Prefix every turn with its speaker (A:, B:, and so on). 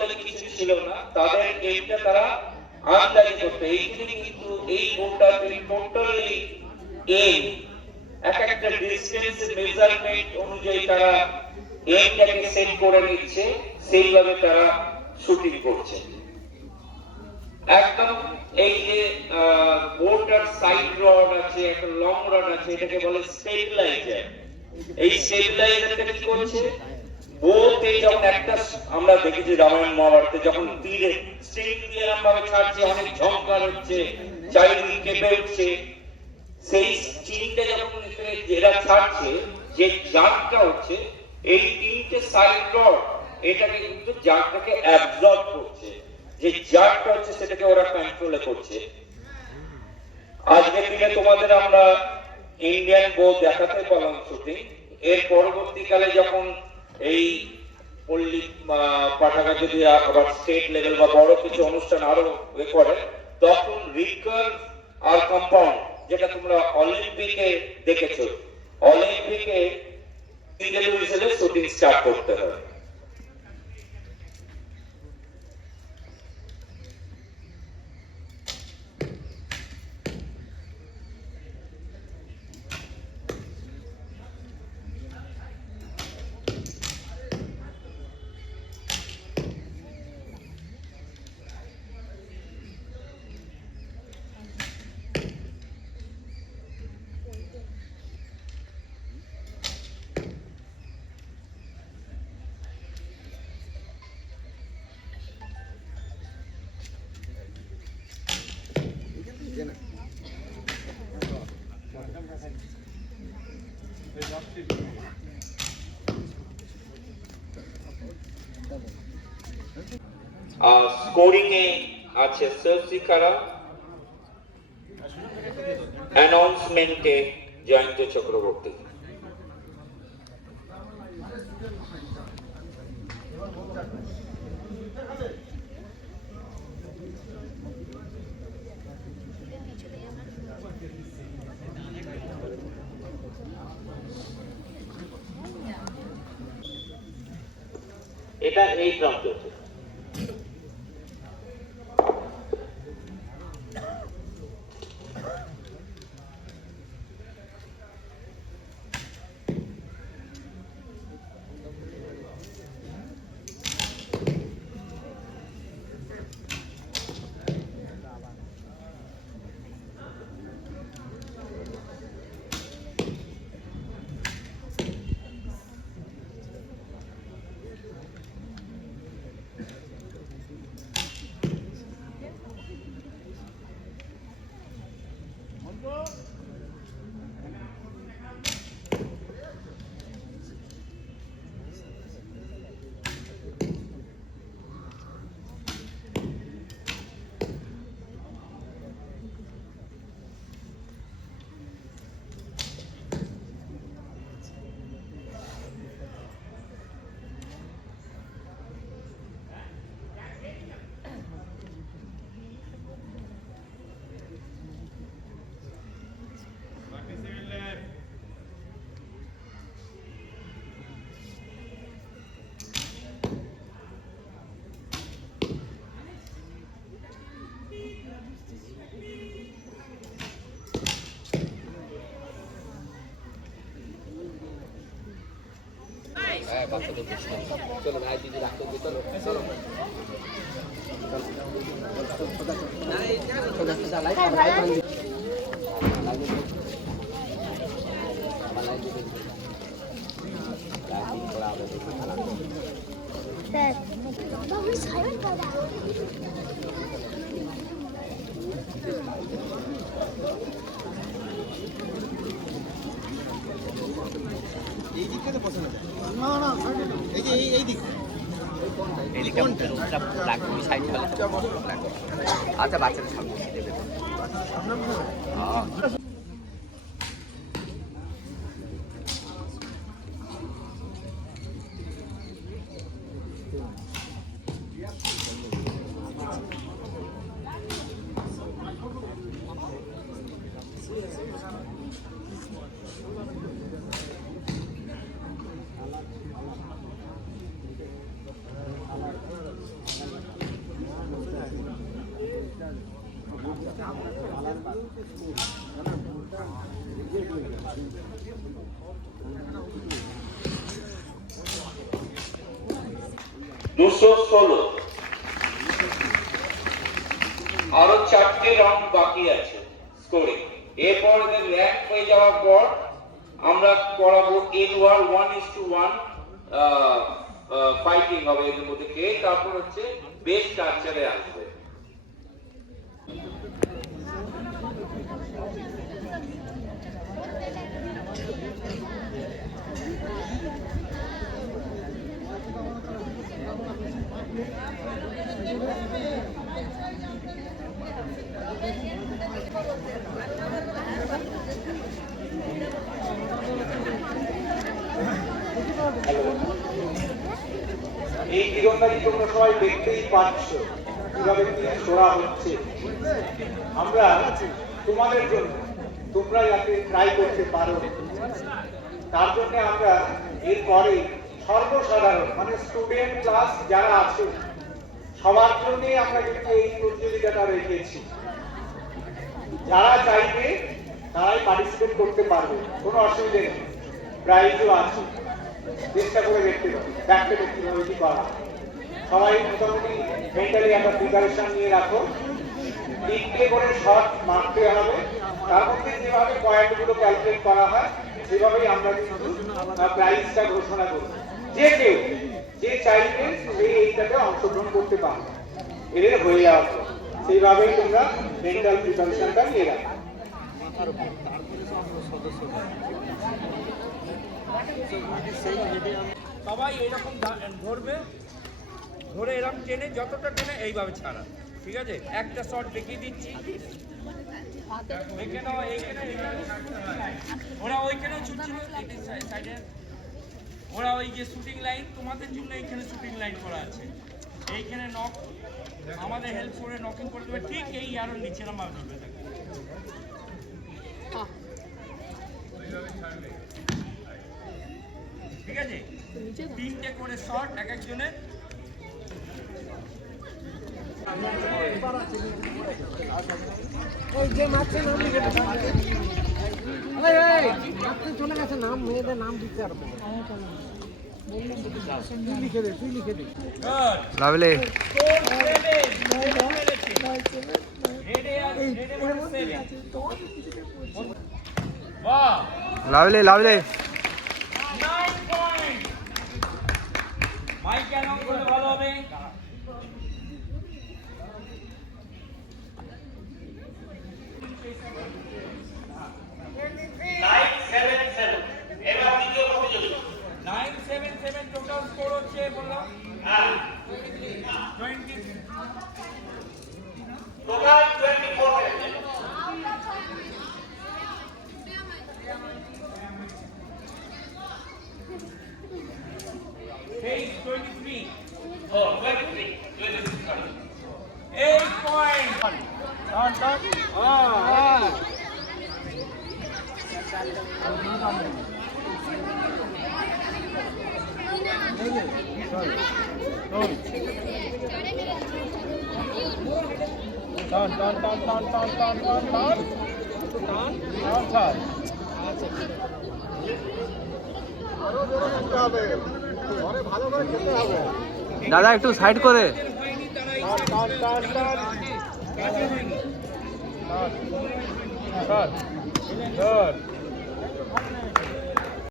A: বলে কিছু ছিল না, তাদের এইটা তারা আন্দাজি করতো। এইখানে কিন্তু এই বোর্ডটা টোটালি এম এক একটা ডিস্টেন্স মেজারমেন্ট অনুযায়ী তারা এমটাকে সেট করে নিচ্ছে, সেইভাবে তারা শুটিং করছে। একদম এই যে বোর্ডার সাইড রড আছে, একটা লং রড আছে, এটাকে বলে স্টেবিলাইজার এই স্টেবিলাইজারটা কি করছে? বোতে যখন একটা আমরা দেখেছি রামায়ণ মহাভারতে যখন তীরে স্ট্রিং দিয়ে এরকম ভাবে ছাড়ছে, অনেক ঝংকার হচ্ছে, চারিদিকে কেঁপে উঠছে, সেই স্ট্রিংটা যখন এরা ছাড়ছে, যে জাগটা হচ্ছে, এই তিনটে সাইড রড এটাকে কিন্তু জাগটাকে অ্যাবজর্ব করছে। যে জাগটা হচ্ছে সেটাকে ওরা কন্ট্রোলে করছে। আজকের দিনে তোমাদের আমরা ইন্ডিয়ান বল দেখাতে পারলাম শুটিং এর পরবর্তীকালে যখন এই পল্লী পাঠাগার যদি আবার স্টেট লেভেল বা বড় কিছু অনুষ্ঠান আরও করে, তখন রিকার্ভ আর কম্পাউন্ড যেটা তোমরা অলিম্পিকে দেখেছ অলিম্পিকে সিঙ্গেল হিসেবে শুটিং স্টার্ট করতে হবে স্কোরিং এ আছে সরসিকারা অ্যানাউন্সমেন্টে জয়ন্ত চক্রবর্তী। এটা এই প্রান্ত
B: হ্যাঁ বাচ্চা তো চলো ভাই দিদি রাখতে হবে চলো চলো
C: Dad, Mama, sorry
D: এই যে এই দিক।
B: আচ্ছা বাচ্চাদের সামনে। দেবে
E: দুশো ষোলো। আরও চারটে রাউন্ড বাকি আছে স্কোরিং এরপর এদের র্যাঙ্ক হয়ে যাওয়ার পর আমরা করাবো এন war one is to one fighting হবে এদের মধ্যে কে। তারপর হচ্ছে বেস্ট কালচারে আসবে।
F: এই তীরন্দাজি তোমরা সবাই দেখতেই পাচ্ছ। কীভাবে ছোড়া হচ্ছে। আমরা তোমাদের জন্য তোমরা যাতে ট্রাই করতে পারো। তার জন্য আমরা এরপরে সর্বসাধারণ মানে স্টুডেন্ট ক্লাস যারা আছে, সবার জন্য আমরা কিন্তু এই প্রতিযোগিতাটা রেখেছি। যারা চাইবে, তারাই পার্টিসিপেট করতে পারবে, কোনো অসুবিধে নেই। প্রাইজও আছে। চেষ্টা করে দেখতে পারো দেখতে দেখতে কীভাবে কি করা। সবাই মোটামুটি মেন্টালি একটা প্রিপারেশন নিয়ে রাখো। তিনটে করে শট মারতে হবে। তার মধ্যে যেভাবে পয়েন্টগুলো ক্যালকুলেট করা হয়, সেভাবেই আমরা কিন্তু প্রাইজটা ঘোষণা করব। যে কেউ যে চাইবে সে এইটাতে অংশগ্রহণ করতে পারবে। এদের হয়ে পর। সেইভাবেই তোমরা মেন্টাল প্রিপারেশনটা নিয়ে রাখো।
A: সবাই এইরকম ধা- ধরবে, ধরে এরকম টেনে যতটা টেনে এইভাবে ছাড়া। ঠিক আছে? একটা শট দেখিয়ে দিচ্ছি। ওরা ওইখানেও ছুটছিল ওরা ওই যে শুটিং লাইন তোমাদের জন্য এইখানে শুটিং লাইন করা আছে। এইখানে নক আমাদের হেল্প করে নকিং করে দেবে ঠিক এই আরও নিচে নামা ধরবে। ঠিক আছে? তিনটে করে শট এক একজনের
G: ওই যে মারছে নাম লিখে দে। এই, এই, মারতে চলে গেছে নাম মেয়েদের নাম দিতে পারবে
H: লাভলি। Lovely lovely.
A: মাইক করলে ভালো হবে? টান টান টান টান টান টান টান টান টান টান টান
H: দাদা, একটু সাইড করে।